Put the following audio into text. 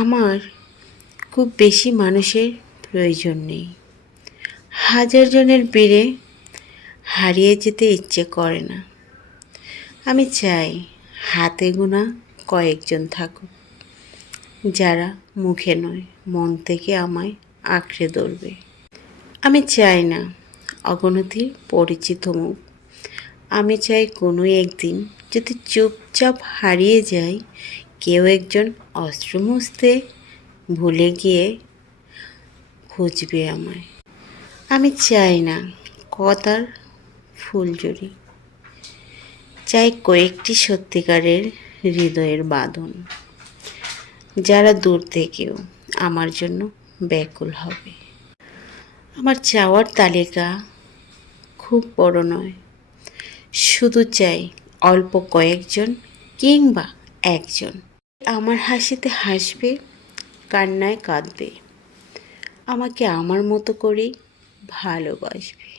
আমার খুব বেশি মানুষের প্রয়োজন নেই। হাজার জনের ভিড়ে হারিয়ে যেতে ইচ্ছে করে না। আমি চাই হাতে গোনা কয়েকজন থাকুক, যারা মুখে নয় মন থেকে আমায় আঁকড়ে ধরবে। আমি চাই না অগণতির পরিচিত মুখ। আমি চাই কোনো একদিন যদি চুপচাপ হারিয়ে যাই, কেউ একজন অস্ত্র মুছতে ভুলে গিয়ে খুঁজবে আমায়। আমি চাই না কথার ফুলঝুরি, চাই কয়েকটি সত্যিকারের হৃদয়ের বাঁধন, যারা দূর থেকেও আমার জন্য ব্যাকুল হবে। আমার চাওয়ার তালিকা খুব বড় নয়, শুধু চাই অল্প কয়েকজন কিংবা একজন আমার হাসিতে হাসবে, কান্নায় কাঁদবে, আমাকে আমার মতো করেই ভালোবাসবে।